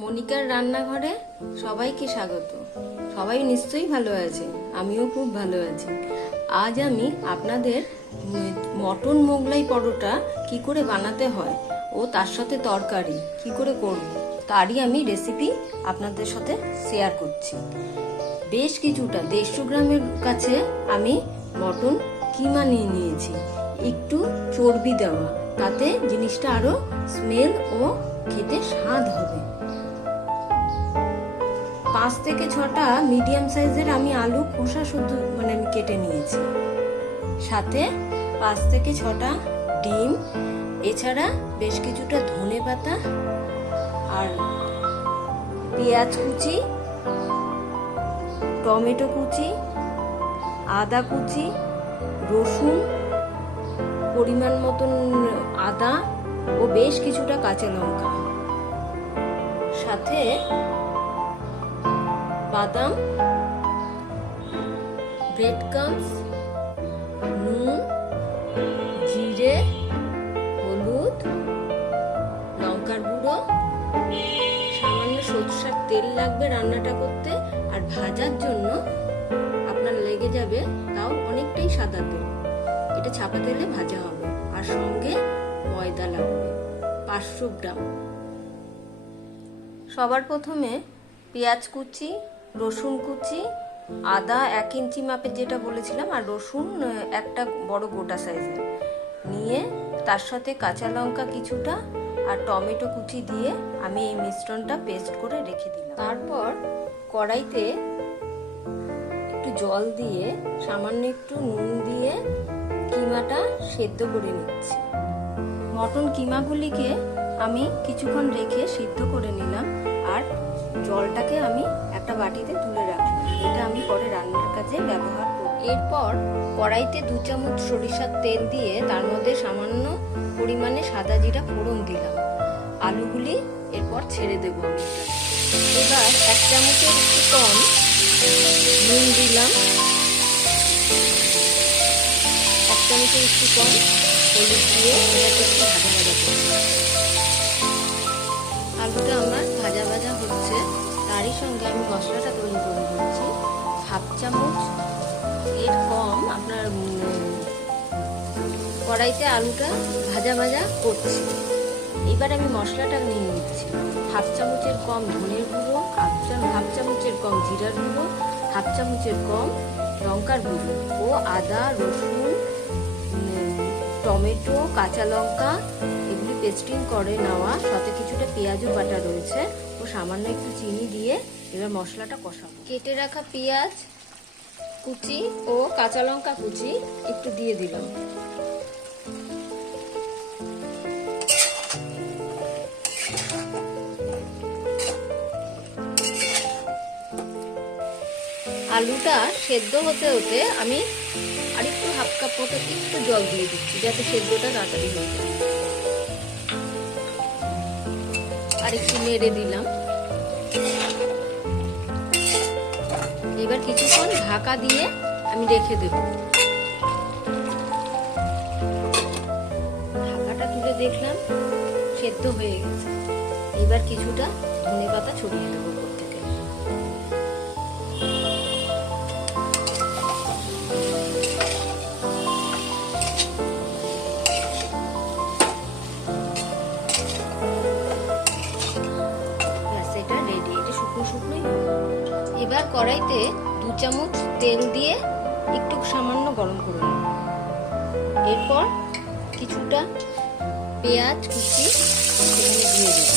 মনিকার রান্নাঘরে সবাইকে স্বাগত। সবাই নিশ্চয়ই ভালো আছে, আমিও খুব ভালো আছি। আজ আমি আপনাদের মটন মোগলাই পরোটা কি করে বানাতে হয় ও তার সাথে তরকারি কি করে করব তারই আমি রেসিপি আপনাদের সাথে শেয়ার করছি। বেশ কিছুটা 150 গ্রামের কাছে আমি মটন কিমা নিয়ে নিয়েছি, একটু চর্বি দেওয়া, তাতে জিনিসটা আরো স্মেল ও খেতে স্বাদ হবে। 5 থেকে 6টা মিডিয়াম সাইজের আমি আলু খোসা শুদ্ধ আমি কেটে নিয়েছি, সাথে 5 থেকে 6টা ডিম, এছাড়া বেশ কিছুটা ধনে পাতা আর পেঁয়াজ কুচি, টমেটো কুচি, আদা কুচি, রসুন পরিমাণ মতন আদা ও বেশ কিছুটা কাঁচা লঙ্কা, সাথে বাদাম, ব্রেড ক্রাম্বস, নুন, জিরে, হলুদ, লঙ্কার গুঁড়ো, সামান্য সরষের তেল লাগবে রান্নাটা করতে, আর ভাজার জন্য আপনার লেগে যাবে তাও অনেকটাই সাদা তেল, এটা ছাপা তেলে ভাজা হবে। আর সঙ্গে ময়দা লাগবে 500 গ্রাম। সবার প্রথমে পেঁয়াজ কুচি, রসুন কুচি, আদা 1 ইঞ্চি মাপের যেটা বলেছিলাম, আর রসুন একটা বড় গোটা সাইজের নিয়ে তার সাথে কাঁচা লঙ্কা কিছুটা আর টমেটো কুচি দিয়ে আমি এই মিশ্রণটা পেস্ট করে রেখে দিলাম। তারপর কড়াইতে একটু জল দিয়ে সামান্য একটু নুন দিয়ে কিমাটা সেদ্ধ করে নিচ্ছি। মটন কিমাগুলিকে আমি কিছুক্ষণ রেখে সিদ্ধ করে নিলাম, আর জলটাকে আমি একটা বাটিতে তুলে রাখলাম। এটা আমি পরে রান্নার কাজে ব্যবহার করব। এরপর কড়াইতে 2 চামচ সরিষার তেল দিয়ে তার মধ্যে সামান্য পরিমাণে সাদা জিরা ফোড়ন দিলাম। আলুগুলি এরপর ছেড়ে দেব। এবার 1 চামচের একটু কম নুন দিলাম, 1 চামচের একটু কম হলুদ দিয়ে এটাকে একটু ভাজা ভাজা করব। আলুটা আমার ভাজা ভাজা হচ্ছে, তারই সঙ্গে আমি মশলাটা তৈরি করে দিচ্ছি। 1/2 চামচ এর কম আপনার কড়াইতে আলুটা ভাজা ভাজা করছি। এবার আমি মশলাটা নিয়ে নিচ্ছি। 1/2 চামচের কম ধনের গুঁড়ো, 1/2 চামচের কম জিরার গুঁড়ো, 1/2 চামচের কম লঙ্কার গুঁড়ো ও আদা, রসুন, টমেটো, কাঁচা লঙ্কা এগুলি পেস্টিং করে নেওয়া, সাথে কিছুটা পেঁয়াজও বাটা রয়েছে ও সামান্য একটু চিনি দিয়ে এবার মশলাটা কষাবো। কেটে রাখা পেঁয়াজ কুচি ও কাঁচা লঙ্কা কুচি একটু দিয়ে দিলাম। আলুটা সেদ্ধ হতে হতে আমি আরেকটু 1/2 কাপ মতো একটু জল দিয়ে দিচ্ছি, যাতে সেদ্ধটা তাড়াতাড়ি হয়ে যায়। আর একটু নেড়ে দিলাম। এবার কিছুক্ষণ ঢাকা দিয়ে আমি রেখে দেব। ঢাকাটা তুলে দেখলাম সেদ্ধ হয়ে গেছে। এবার কিছুটা ধনে পাতা ছড়িয়ে দেবো উপর থেকে। এবার কড়াইতে 2 চামচ তেল দিয়ে একটু সামান্য গরম করে নেব। এরপর কিছুটা পেঁয়াজ কুচি এখানে দিয়ে দেব।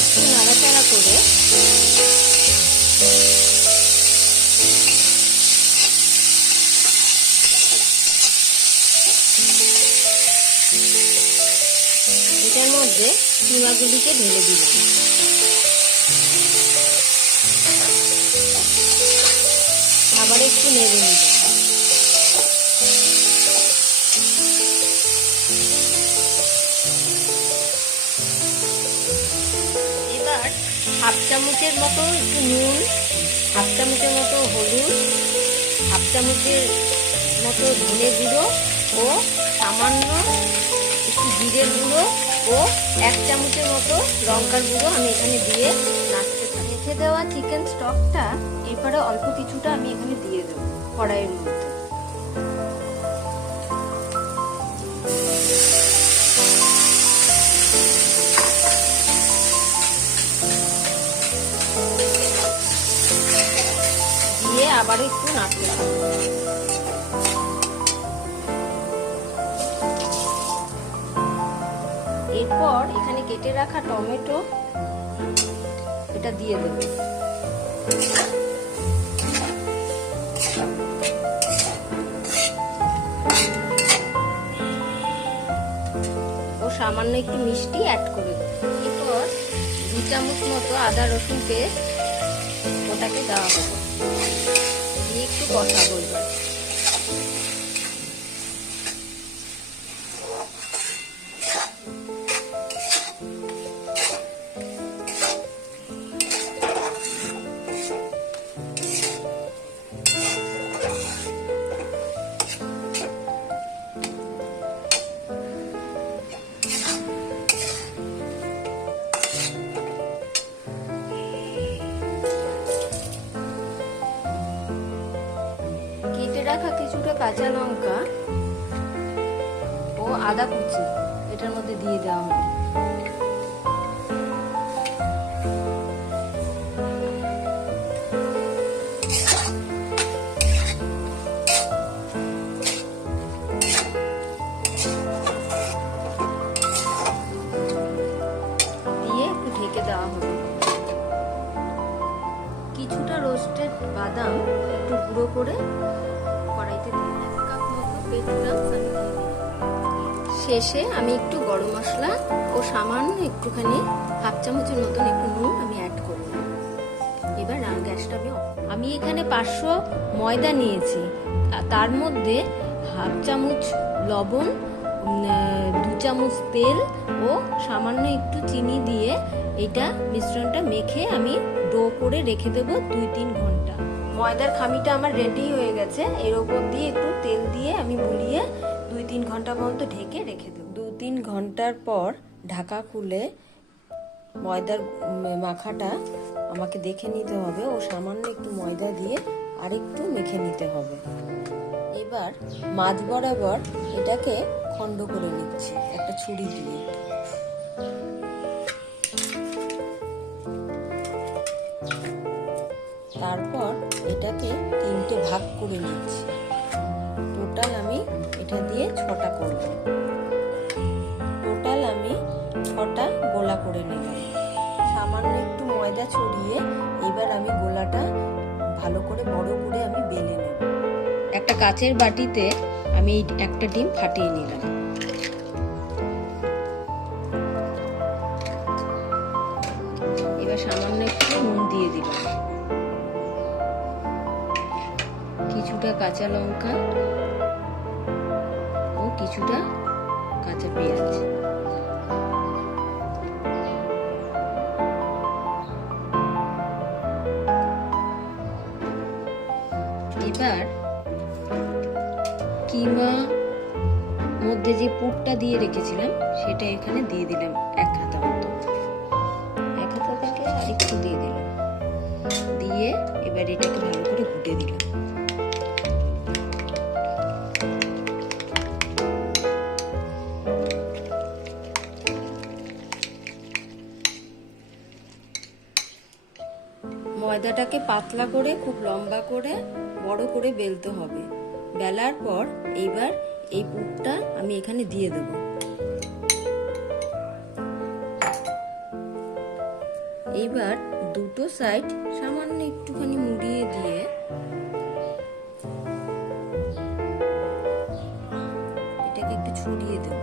একটু নাড়াচাড়া করে এটার মধ্যে কিমাগুলিকে ঢেলে দিলাম। আবার একটু নেড়ে নিলাম। এবার 1/2 চামচের মতো একটু নুন, হাফ চামচের মতো হলুদ, হাফ চামচের মতো ধনে গুঁড়ো ও সামান্য একটু জিরের গুঁড়ো ও 1 চামচের মতো লঙ্কার গুঁড়ো আমি এখানে দিয়ে নাড়তে থাকি। রেখে দেওয়া চিকেন স্টকটা এরপরে অল্প কিছুটা আমি এখানে দিয়ে দেবো কড়াইয়ের মধ্যে। দিয়ে আবার একটু নাড়তে থাকবো। এরপর এখানে কেটে রাখা টমেটো এটা দিয়ে দেবো। ও সামান্য একটু মিষ্টি অ্যাড করে দেবো। এরপর 2 চামচ মতো আদা রসুন পেস্ট ওটাকে দেওয়া হবে, দিয়ে একটু কষাবো। এবার কেটে রাখা কিছুটা কাঁচা লঙ্কা ও আদা কুচি এটার মধ্যে দিয়ে দেওয়া হবে। দিয়ে একটু ঢেকে দেওয়া হবে। কিছুটা রোস্টেড বাদাম একটু গুঁড়ো করে কড়াইতে দিয়ে 1 কাপ মতো পেটুরাম আমি দিয়ে দিলাম। শেষে আমি একটু গরম মশলা ও সামান্য একটুখানি হাফ চামচের মতন একটু নুন আমি অ্যাড করব। এবার গ্যাসটা আমি এখানে 500 ময়দা নিয়েছি, তার মধ্যে হাফ চামচ লবণ, 2 চামচ তেল ও সামান্য একটু চিনি দিয়ে এটা মিশ্রণটা মেখে আমি ডো করে রেখে দেবো 2-3 ঘন্টা। ময়দার খামিটা আমার রেডি হয়ে গেছে। এর ওপর দিয়ে একটু তেল দিয়ে আমি বুলিয়ে 2-3 ঘন্টা পর্যন্ত ঢেকে রেখে দেবো। 2-3 ঘন্টার পর ঢাকা খুলে ময়দার মাখাটা আমাকে দেখে নিতে হবে ও সামান্য একটু ময়দা দিয়ে আরেকটু মেখে নিতে হবে। এবার মাঝ বরাবর এটাকে খন্ড করে নিচ্ছি একটা ছুরি দিয়ে। তারপর এটাকে 3টে ভাগ করে নিচ্ছি। টোটাল আমি এটা দিয়ে 6টা করব। টোটাল আমি 6টা গোলা করে নিলাম। সামান্য একটু ময়দা ছড়িয়ে এবার আমি গোলাটা ভালো করে বড় করে আমি বেলে নেব। একটা কাচের বাটিতে আমি একটা ডিম ফাটিয়ে নিলাম। এবার সামান্য একটু নুন দিয়ে দিলাম, কিছুটা কাঁচা লঙ্কা ও কিছুটা কাঁচা পেঁয়াজ। এবার কিমা মধ্যে যে পুরটা দিয়ে রেখেছিলাম সেটা এখানে দিয়ে দিলাম 1 হাতা মতো। 1 হাতা থেকে আরেকটু দিয়ে দিলাম, দিয়ে এবার এটাকে ভালো করে ঘুটে দিলাম। ময়দাটাকে পাতলা করে খুব লম্বা করে বড় করে বেলতে হবে। বেলার পর এইবার এই পুরটা আমি এখানে দিয়ে দেব। এইবার দুটো সাইড সামান্য একটুখানি মুড়িয়ে দিয়ে এটাকে একটু ছড়িয়ে দেব।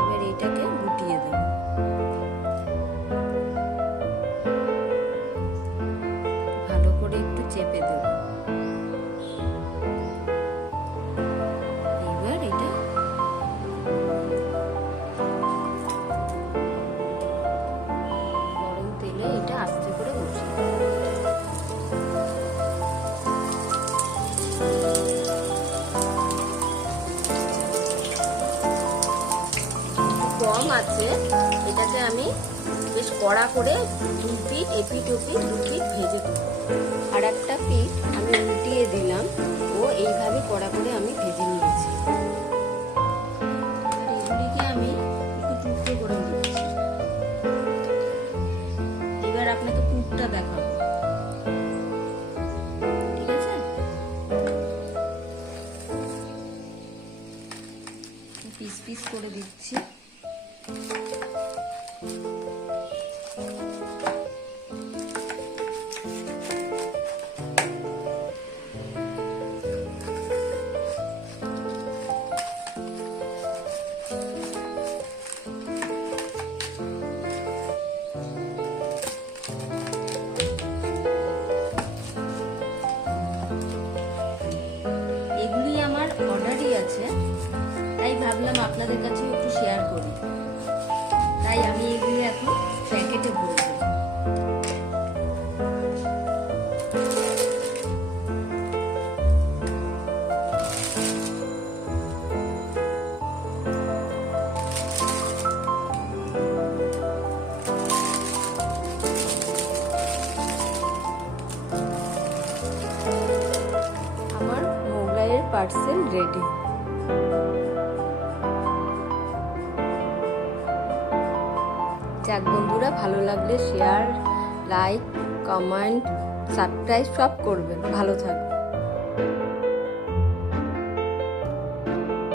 এবার এটাকে গুটিয়ে দেব। ভালো করে একটু চেপে দেব। এবার এটা গম আছে, এটাকে আমি বেশ কড়া করে দুই পিঠ এপিঠ ওপিঠ দু পিঠ ভেজে দেবো। আর একটা পিঠ আমি উল্টিয়ে দিলাম, ও এইভাবে কড়া করে আমি ভেজে নিয়েছি। এগুলিকে আমি একটু টুকরো করে দিচ্ছি। এবার আপনাকে পুরটা দেখাবো, ঠিক আছে? পিস পিস করে দিচ্ছি। এগুলি আমার অর্ডারই আছে, তাই ভাবলাম আপনাদের কাছে একটু শেয়ার করি। তাই আমি এগুলি এখন প্যাকেটে ভরে দেব। আমার মোগলাইয়ের পার্সেল রেডি। যাক বন্ধুরা, ভালো লাগলে শেয়ার, লাইক, কমেন্ট, সাবস্ক্রাইব সব করবেন। ভালো থাকবেন।